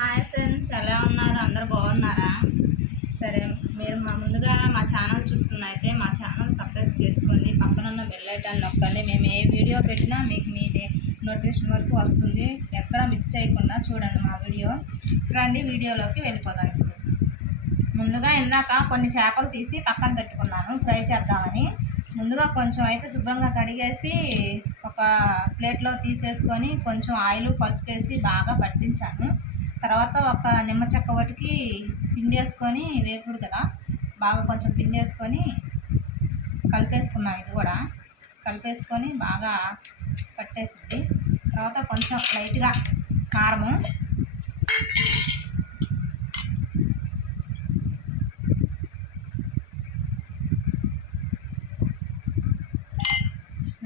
Hi friends ఎలా ఉన్నారు? అందరు బాగున్నారా? సరే మీరు మా ముందుగా మా ఛానల్ చూస్తున్నైతే మా ఛానల్ సబ్స్క్రైబ్ చేసుకోండి. పక్కన ఉన్న బెల్ నొక్కండి. మేము ఏ వీడియో పెట్టినా మీకు మీ నోటిఫికేషన్ వరకు వస్తుంది. ఎక్కడ మిస్ చేయకుండా చూడండి మా వీడియో. రండి వీడియోలోకి వెళ్ళిపోదాం. ఇప్పుడు ముందుగా ఇందాక కొన్ని చేపలు తీసి పక్కన పెట్టుకున్నాను. ఫ్రై చేద్దామని. ముందుగా కొంచెం అయితే శుభ్రంగా కడిగేసి ఒక ప్లేట్లో తీసేసుకొని కొంచెం ఆయిల్ పసుపు వేసి బాగా పట్టించాను. తర్వాత ఒక నిమ్మ చెక్క ఒకటికి పిండి వేసుకొని వేపుడు కదా బాగా కొంచెం పిండి వేసుకొని కలిపేసుకున్నాం ఇది కూడా. కలిపేసుకొని బాగా పట్టేసింది తర్వాత కొంచెం లైట్గా కారము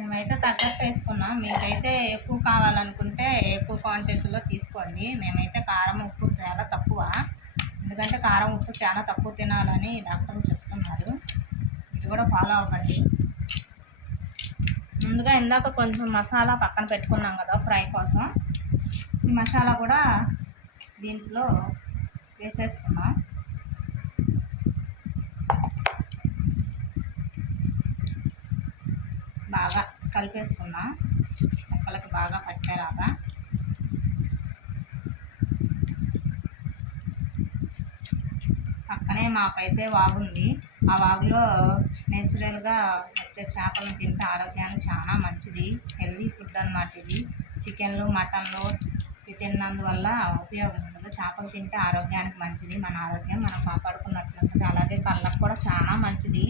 మేమైతే తగ్గట్టు వేసుకున్నాం. మీకైతే ఎక్కువ కావాలనుకుంటే ఎక్కువ క్వాంటిటీలో తీసుకోండి. మేమైతే కారం ఉప్పు చాలా తక్కువ. ఎందుకంటే కారం ఉప్పు చాలా తక్కువ తినాలని డాక్టర్లు చెప్తున్నారు. ఇది కూడా ఫాలో అవ్వండి. ముందుగా ఇందాక కొంచెం మసాలా పక్కన పెట్టుకున్నాం కదా ఫ్రై కోసం. ఈ మసాలా కూడా దీంట్లో వేసేసుకున్నాం. బాగా కలిపేసుకున్నాం. ముక్కలకి బాగా పట్టేలాగా. పక్కనే మాకైతే వాగుంది ఆ వాగులో నేచురల్గా వచ్చే చేపలను తింటే ఆరోగ్యానికి చాలా మంచిది. హెల్దీ ఫుడ్ అన్నమాట ఇది. చికెన్లు మటన్లు ఇవి తిన్నందువల్ల ఉపయోగం ఉండదు. చేపలు తింటే ఆరోగ్యానికి మంచిది. మన ఆరోగ్యం మనం కాపాడుకున్నట్లు ఉంటుంది అలాగే కళ్ళకు కూడా చాలా మంచిది.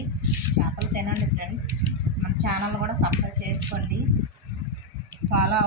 చేపలు తినండి ఫ్రెండ్స్. ఛానల్ కూడా సబ్స్క్రైబ్ చేసుకోండి. ఫాలో